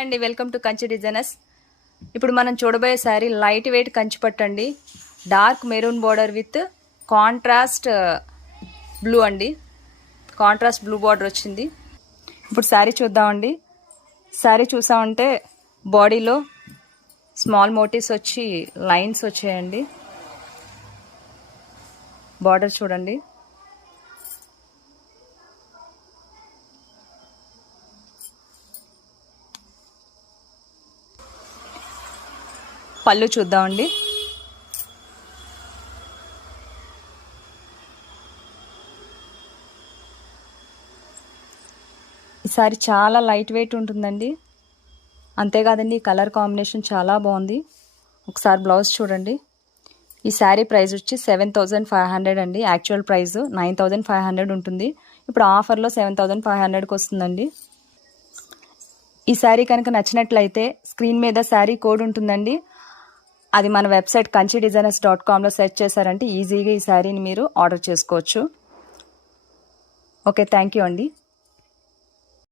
అండి welcome to Kanchi designers. ఇప్పుడు మనం చూడబోయే శారీ లైట్ వెయిట్ కంచి పట్టండి. Dark maroon border with contrast blue అండి. కాంట్రాస్ట్ బ్లూ బార్డర్ వచ్చింది. ఇప్పుడు శారీ చూద్దామండి. శారీ చూసామంటే బాడీలో స్మాల్ మోటివ్స్ వచ్చి లైన్స్ వచ్చాయండి. బార్డర్ చూడండి. పళ్ళు చూద్దామండి. ఈసారి చాలా లైట్ వెయిట్ ఉంటుందండి. అంతేకాదండి ఈ కలర్ కాంబినేషన్ చాలా బాగుంది. ఒకసారి బ్లౌజ్ చూడండి. ఈ శారీ ప్రైస్ వచ్చి 7,500 అండి. యాక్చువల్ ప్రైస్ 9,500 ఉంటుంది. ఇప్పుడు ఆఫర్లో 7,500కి వస్తుందండి. ఈ శారీ కనుక నచ్చినట్లయితే స్క్రీన్ మీద శారీ కోడ్ ఉంటుందండి. అది మన వెబ్సైట్ kanchidesigners.comలో సెర్చ్ చేశారంటే ఈజీగా ఈ శారీని మీరు ఆర్డర్ చేసుకోవచ్చు. ఓకే, థ్యాంక్ యూ అండి.